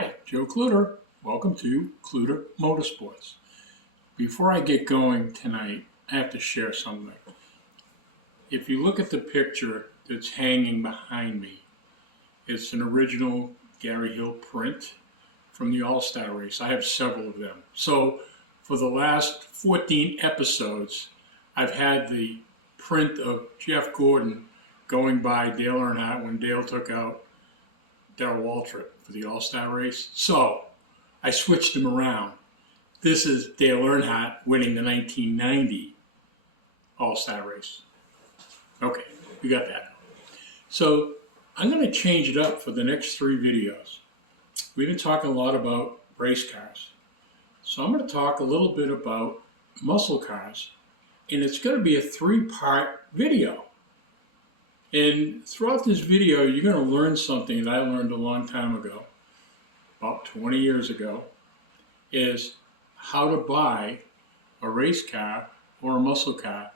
Hi, Joe Kluter. Welcome to Kluter Motorsports. Before I get going tonight, I have to share something. If you look at the picture that's hanging behind me, it's an original Gary Hill print from the All-Star race. I have several of them. So for the last 14 episodes, I've had the print of Jeff Gordon going by Dale Earnhardt when Dale took out Darrell Waltrip for the All-Star race. So I switched them around. This is Dale Earnhardt winning the 1990 All-Star race. Okay, we got that. So I'm going to change it up for the next 3 videos. We've been talking a lot about race cars. So I'm going to talk a little bit about muscle cars. And it's going to be a 3-part video. And throughout this video, you're going to learn something that I learned a long time ago, about 20 years ago, is how to buy a race car or a muscle car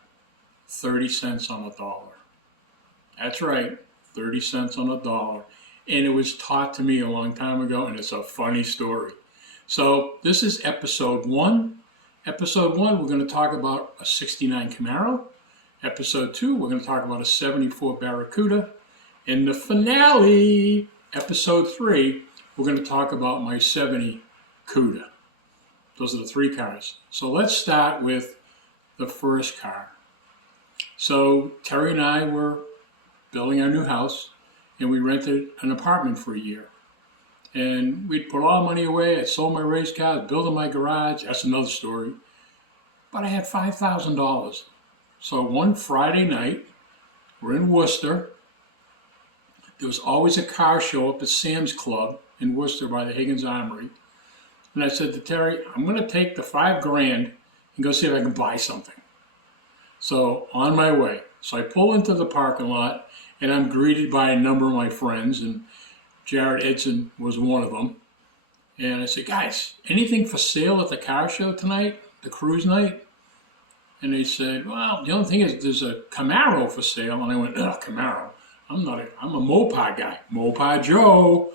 30 cents on the dollar. That's right, 30 cents on the dollar. And it was taught to me a long time ago, and it's a funny story. So this is episode 1. Episode 1, we're going to talk about a 69 Camaro. Episode 2, we're going to talk about a 74 Barracuda. In the finale, episode 3, we're going to talk about my 70 Cuda. Those are the 3 cars. So let's start with the first car. So Terry and I were building our new house, and we rented an apartment for a year. And we'd put all the money away. I sold my race car, building my garage. That's another story. But I had $5,000. So one Friday night, we're in Worcester. There was always a car show up at Sam's Club in Worcester by the Higgins Armory. And I said to Terry, I'm going to take the $5,000 and go see if I can buy something. So on my way. So I pull into the parking lot, and I'm greeted by a number of my friends, and Jared Edson was one of them. And I said, guys, anything for sale at the car show tonight, the cruise night? And they said, well, the only thing is there's a Camaro for sale. And I went, oh, Camaro. I'm a Mopar guy. Mopar Joe.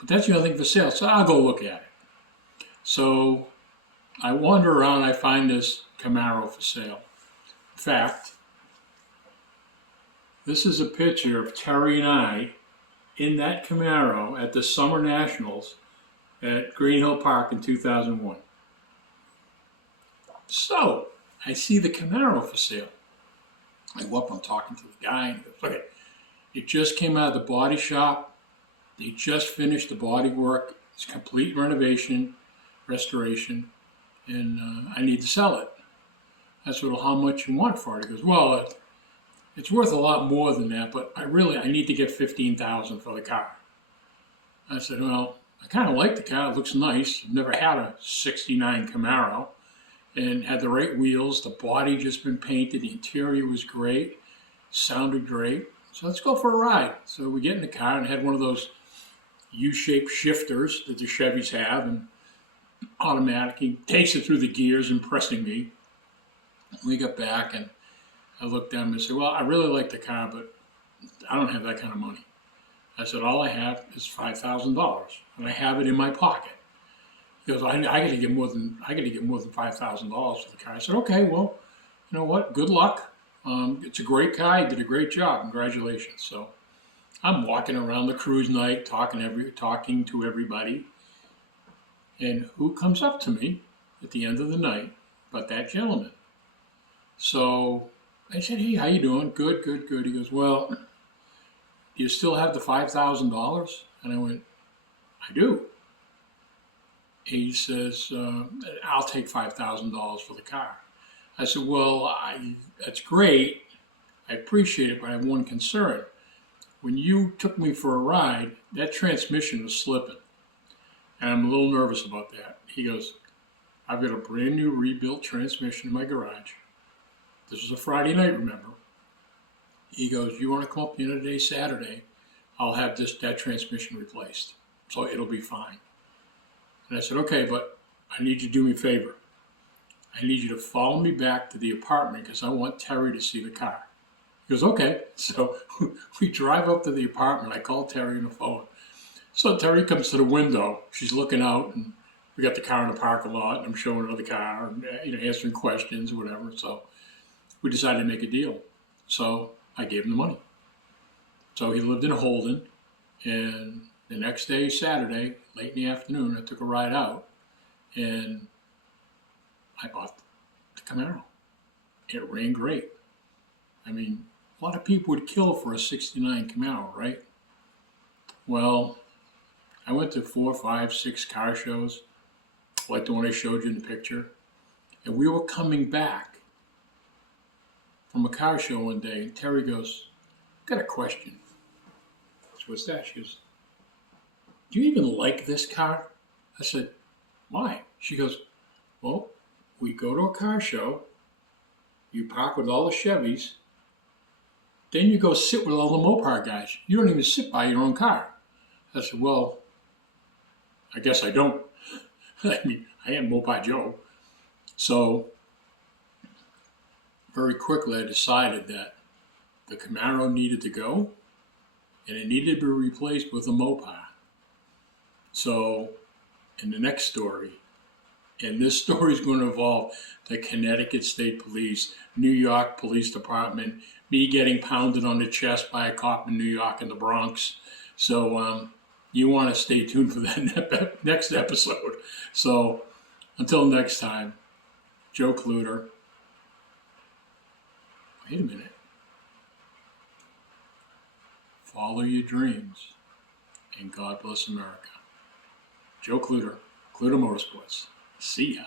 But that's the only thing for sale. So I'll go look at it. So I wander around. I find this Camaro for sale. In fact, this is a picture of Terry and I in that Camaro at the Summer Nationals at Green Hill Park in 2001. So I see the Camaro for sale. I go up, I'm talking to the guy, and he goes, look, it just came out of the body shop. They just finished the body work. It's complete renovation, restoration, and I need to sell it. I said, well, how much you want for it? He goes, well, it's worth a lot more than that, but I need to get $15,000 for the car. I said, well, I kind of like the car. It looks nice. I've never had a 69 Camaro. And had the right wheels. The body just been painted. The interior was great. Sounded great. So let's go for a ride. So we get in the car and had one of those U-shaped shifters that the Chevys have, and automatic. He takes it through the gears, impressing me. We got back and I looked down and I said, well, I really like the car, but I don't have that kind of money. I said, all I have is $5,000, and I have it in my pocket. He goes, I got to get more than $5,000 for the car. I said, okay, well, you know what? Good luck. It's a great car. You did a great job. Congratulations. So I'm walking around the cruise night, talking to everybody, and who comes up to me at the end of the night but that gentleman? So I said, hey, how you doing? Good, good, good. He goes, well, do you still have the $5,000? And I went, I do. He says, I'll take $5,000 for the car. I said, well, that's great. I appreciate it, but I have one concern. When you took me for a ride, that transmission was slipping. And I'm a little nervous about that. He goes, I've got a brand new rebuilt transmission in my garage. This was a Friday night, remember? He goes, you want to come up the end of the day, Saturday? I'll have that transmission replaced. So it'll be fine. And I said, okay, but I need you to do me a favor. I need you to follow me back to the apartment because I want Terry to see the car. He goes, okay. So we drive up to the apartment. I call Terry on the phone. So Terry comes to the window. She's looking out, and we got the car in the parking lot, and I'm showing her the car, and, answering questions or whatever. So we decided to make a deal. So I gave him the money. So he lived in Holden, and the next day, Saturday, late in the afternoon, I took a ride out, and I bought the Camaro. It ran great. I mean, a lot of people would kill for a '69 Camaro, right? Well, I went to 4, 5, 6 car shows, like the one I showed you in the picture, and we were coming back from a car show one day, and Terry goes, "Got a question." So what's that? She goes, "Do you even like this car?" I said, "Why?" She goes, "Well, we go to a car show, you park with all the Chevys, then you go sit with all the Mopar guys. You don't even sit by your own car." I said, "Well, I guess I don't." I mean, I am Mopar Joe. So very quickly I decided that the Camaro needed to go, and it needed to be replaced with a Mopar. So in the next story, and this story is going to involve the Connecticut State Police, New York Police Department, me getting pounded on the chest by a cop in New York and the Bronx. So you want to stay tuned for that next episode. So until next time, Joe Kluter. Wait a minute. Follow your dreams, and God bless America. Joe Kluter, Kluter Motorsports. See ya.